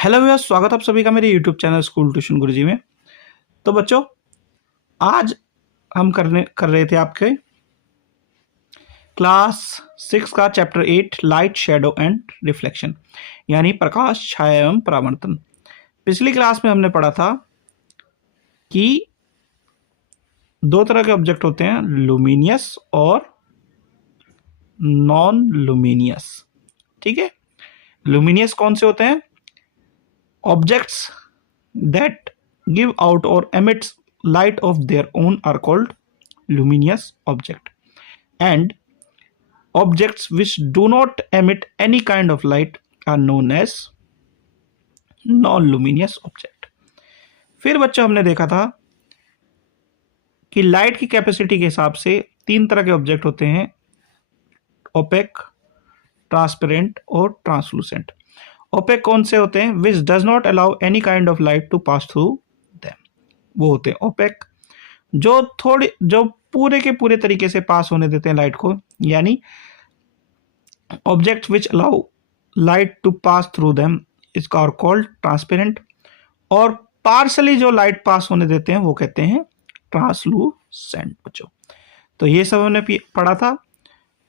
Hello भैया, स्वागत आप सभी का मेरे यूट्यूब चैनल स्कूल ट्यूशन गुरुजी में। तो बच्चों, आज हम कर रहे थे आपके क्लास 6 का chapter 8 light shadow and reflection, यानी प्रकाश, छाया एवं परावर्तन। पिछली क्लास में हमने पढ़ा था कि दो तरह के ऑब्जेक्ट होते हैं, लुमिनियस और नॉन लुमिनियस। ठीक है, लुमिनियस कौन से होते हैं? Objects that give out or emits light of their own are called luminous object, and objects which do not emit any kind of light are known as non-luminous object। फिर बच्चों हमने देखा था कि लाइट की कैपेसिटी के हिसाब से तीन तरह के ऑब्जेक्ट होते हैं, ओपेक, ट्रांसपेरेंट और ट्रांसलूसेंट। ओपेक कौन से होते हैं? Which does not allow any kind of light to pass through them, वो होते हैं ओपेक। जो पूरे के पूरे तरीके से पास होने देते हैं लाइट को, यानी object which allow light to pass through them is called transparent, और पार्शली जो लाइट पास होने देते हैं वो कहते हैं ट्रांसलूसेंट। बच्चों, तो ये सब हमने पढ़ा था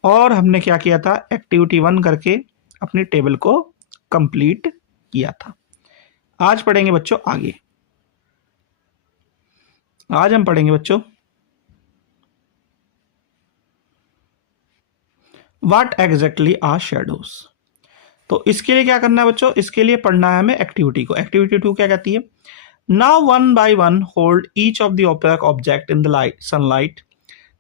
और हमने क्या किया था, एक्टिविटी 1 करके अपनी टेबल को कंप्लीट किया था। आज पढ़ेंगे बच्चों आगे। आज हम पढ़ेंगे बच्चों व्हाट एग्जैक्टली आर शैडोज। तो इसके लिए क्या करना है बच्चों? इसके लिए पढ़ना है हमें एक्टिविटी को। एक्टिविटी 2 क्या कहती है? Now one by one hold each of the opaque object in the light sunlight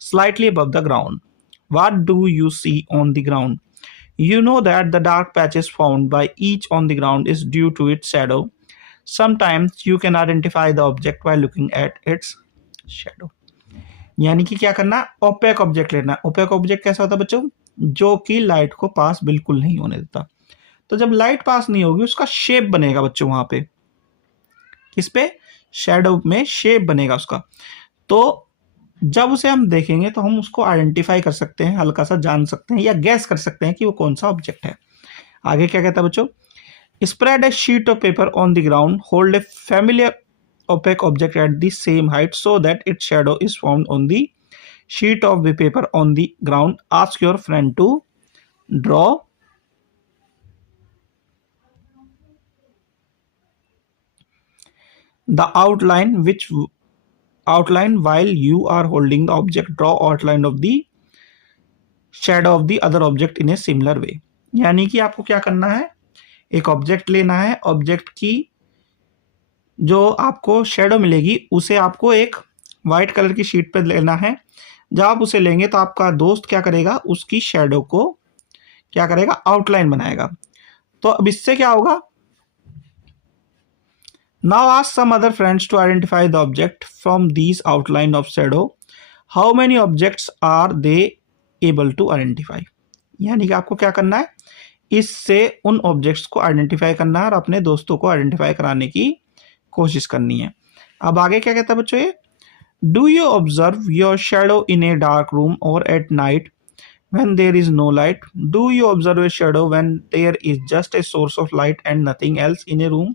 slightly above the ground. What do you see on the ground? You know that the dark patches found by each on the ground is due to its shadow. Sometimes you can identify the object by looking at its shadow. यानी कि क्या करना है, opaque object लेना है। Opaque object कैसा होता है बच्चों? जो कि लाइट को पास बिल्कुल नहीं होने देता। तो जब लाइट पास नहीं होगी उसका शेप बनेगा बच्चों, वहां पे किस पे? शैडो में शेप बनेगा उसका। तो जब उसे हम देखेंगे तो हम उसको आइडेंटिफाई कर सकते हैं, हल्का सा जान सकते हैं या गैस कर सकते हैं कि वो कौन सा ऑब्जेक्ट है। आगे क्या कहता है बच्चों? Spread A sheet of paper on the ground, hold a familiar opaque object at the same height so that its shadow is formed on the sheet of the paper on the ground. Ask your friend to draw the outline while you are holding the object. Draw outline of the shadow of the other object in a similar way. यानी कि आपको क्या करना है, एक object लेना है, object की जो आपको शेडो मिलेगी उसे आपको एक वाइट कलर की शीट पर लेना है। जब आप उसे लेंगे तो आपका दोस्त क्या करेगा, उसकी शेडो को क्या करेगा, आउटलाइन बनाएगा। तो अब इससे क्या होगा, now ask some other friends to identify the object from these outline of shadow. How many objects are they able to identify. यानी कि आपको क्या करना है, इससे उन ऑब्जेक्ट्स को आइडेंटिफाई करना है और अपने दोस्तों को आइडेंटिफाई कराने की कोशिश करनी है। अब आगे क्या कहता है बच्चों ये, do you observe your shadow in a dark room और at night when there is no light? Do you observe a shadow when there is just a source of light and nothing else in a room?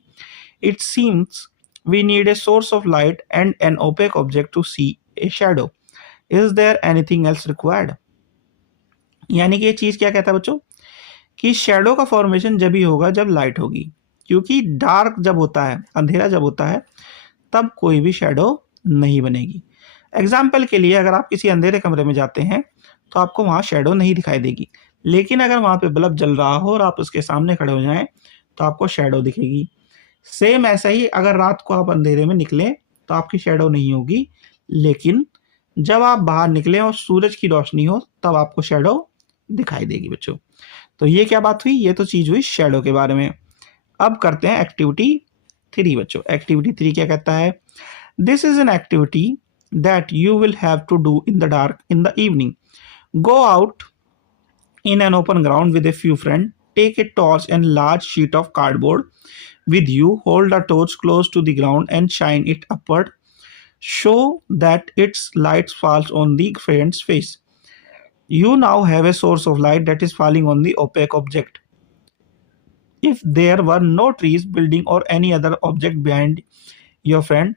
It seems we need a source of light and an opaque object to see a shadow. Is there anything else required? यानी कि ये चीज क्या कहता है बच्चों, कि shadow का फॉर्मेशन जब ही होगा जब लाइट होगी, क्योंकि डार्क जब होता है, अंधेरा जब होता है, तब कोई भी शेडो नहीं बनेगी। एग्जाम्पल के लिए, अगर आप किसी अंधेरे कमरे में जाते हैं तो आपको वहाँ शेडो नहीं दिखाई देगी, लेकिन अगर वहाँ पे बल्ब जल रहा हो और आप उसके सामने खड़े हो जाएं तो आपको शेडो दिखेगी। सेम ऐसा ही अगर रात को आप अंधेरे में निकलें तो आपकी शेडो नहीं होगी, लेकिन जब आप बाहर निकलें और सूरज की रोशनी हो तब आपको शेडो दिखाई देगी बच्चों। तो ये क्या बात हुई, ये तो चीज हुई शेडो के बारे में। अब करते हैं एक्टिविटी 3 बच्चों। एक्टिविटी 3 क्या कहता है, this is an activity that you will have to do in the dark in the evening. Go out in an open ground with a few friends. Take a torch and large sheet of cardboard with you. Hold a torch close to the ground and shine it upward. Show that its light falls on the friend's face. You now have a source of light that is falling on the opaque object. if there were no trees, building or any other object behind your friend,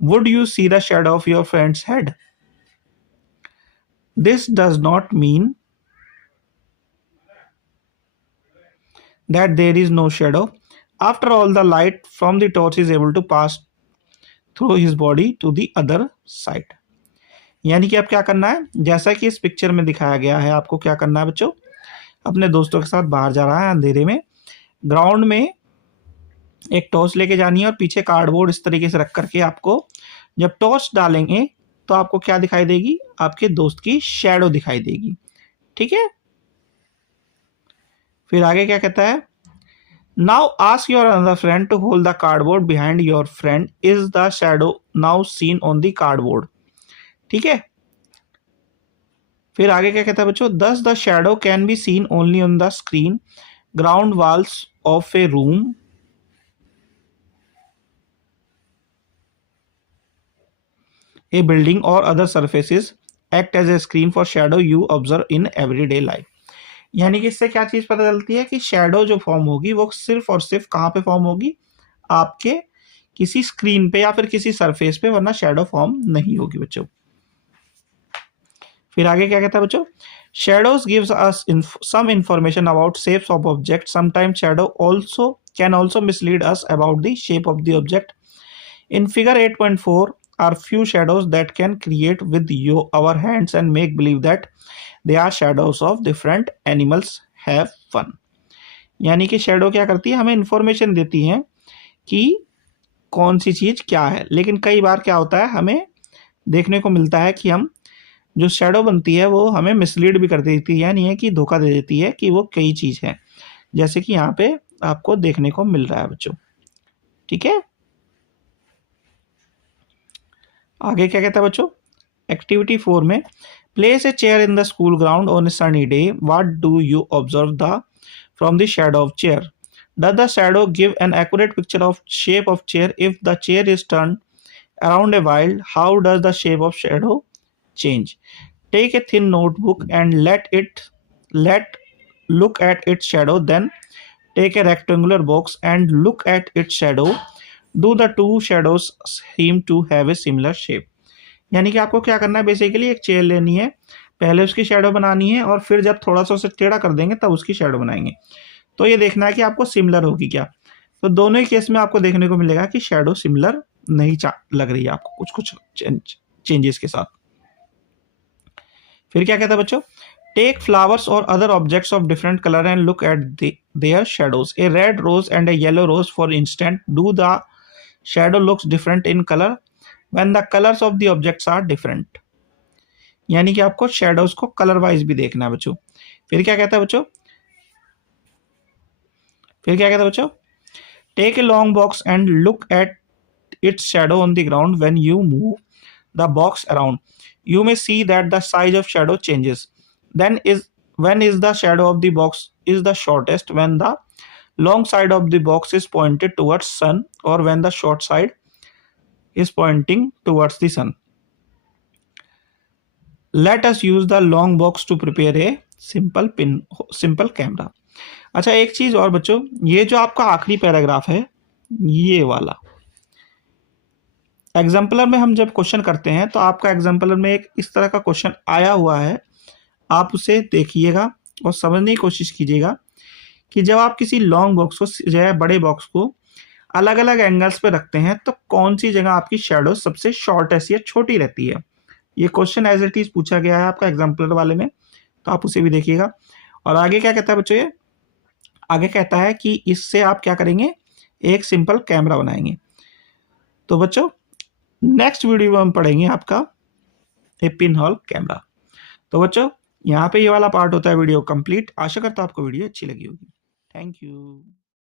would you see the shadow of your friend's head? This does not mean that there is no shadow. After all, the light from the torch is able to pass through his body to the other side. यानी कि अब क्या करना है, जैसा कि इस picture में दिखाया गया है, आपको क्या करना है बच्चों, अपने दोस्तों के साथ बाहर जा रहा है अंधेरे में, ग्राउंड में एक टॉर्च लेके जानी है और पीछे कार्डबोर्ड इस तरीके से रख करके आपको जब टॉर्च डालेंगे तो आपको क्या दिखाई देगी, आपके दोस्त की शैडो दिखाई देगी। ठीक है, फिर आगे क्या कहता है, now ask your another friend to hold the cardboard behind your friend, is the shadow now seen on the cardboard. ठीक है, फिर आगे क्या कहता है बच्चों, does the shadow can be seen only on the screen, ground walls of a room, a building or other surfaces act as a screen for shadow you observe in everyday life। यानी कि इससे क्या चीज पता चलती है कि shadow जो फॉर्म होगी वो सिर्फ और सिर्फ कहाँ पे फॉर्म होगी, आपके किसी स्क्रीन पे या फिर किसी सरफेस पे, वरना शैडो फॉर्म नहीं होगी बच्चों। फिर आगे क्या कहता है बच्चों, shadows gives us some information about shapes of objects, sometimes shadow also can also mislead us about the shape of the object। In figure 8.4 are few shadows that can create with our hands and make believe that they are shadows of different animals। Have fun। यानी कि shadow क्या करती है, हमें information देती है कि कौन सी चीज क्या है, लेकिन कई बार क्या होता है, हमें देखने को मिलता है कि हम जो शैडो बनती है वो हमें मिसलीड भी कर देती है, यानी है कि धोखा दे देती है कि वो कई चीज है, जैसे कि यहाँ पे आपको देखने को मिल रहा है बच्चों। ठीक है, आगे क्या कहता है बच्चों, एक्टिविटी 4 में, place a chair in the school ground on a sunny day, what do you observe the from the shadow of chair, does the shadow give an accurate picture of shape of chair, if the chair is turn around a while, how does the shape of shadow change, take a thin notebook and let look at its shadow, then take a rectangular box and look at its shadow, do the two shadows seem to have a similar shape। यानी कि आपको क्या करना है, basically एक chair लेनी है, पहले उसकी शैडो बनानी है और फिर जब थोड़ा सा उसे टेढ़ा कर देंगे तब उसकी शैडो बनाएंगे। तो ये देखना है कि आपको सिमिलर होगी क्या। तो दोनों ही केस में आपको देखने को मिलेगा कि शैडो सिमिलर नहीं लग रही है आपको, कुछ कुछ चेंजेस के साथ। फिर क्या कहता है बच्चों, टेक फ्लावर्स और other objects of different colour and look at their shadows, a red rose and a yellow rose for instance, do the shadow looks different in colour when the colors of the objects are different। यानी कि आपको shadows को colour wise भी देखना है बच्चों। फिर क्या कहता है बच्चों, take a long box and look at its shadow on the ground, when you move the box around you may see that the size of shadow changes, when is the shadow of the box is the shortest, when the long side of the box is pointed towards sun, or when the short side is pointing towards the sun। Let us use the long box to prepare a simple camera। अच्छा, एक चीज और बच्चों, ये जो आपका आखिरी paragraph है, ये वाला एग्जाम्पलर में हम जब क्वेश्चन करते हैं तो आपका एग्जाम्पलर में एक इस तरह का क्वेश्चन आया हुआ है, आप उसे देखिएगा और समझने की कोशिश कीजिएगा कि जब आप किसी लॉन्ग बॉक्स को जो है बड़े बॉक्स को अलग अलग एंगल्स पे रखते हैं तो कौन सी जगह आपकी शैडो सबसे शॉर्टेस्ट या छोटी रहती है। ये क्वेश्चन एज इट इज पूछा गया है आपका एग्जाम्पलर वाले में, तो आप उसे भी देखिएगा। और आगे क्या कहता है बच्चों, ये आगे कहता है कि इससे आप क्या करेंगे, एक सिंपल कैमरा बनाएंगे। तो बच्चों नेक्स्ट वीडियो में हम पढ़ेंगे आपका ए पिन होल कैमरा। तो बच्चों यहाँ पे ये वाला पार्ट होता है वीडियो कंप्लीट। आशा करता हूँ आपको वीडियो अच्छी लगी होगी। Thank you.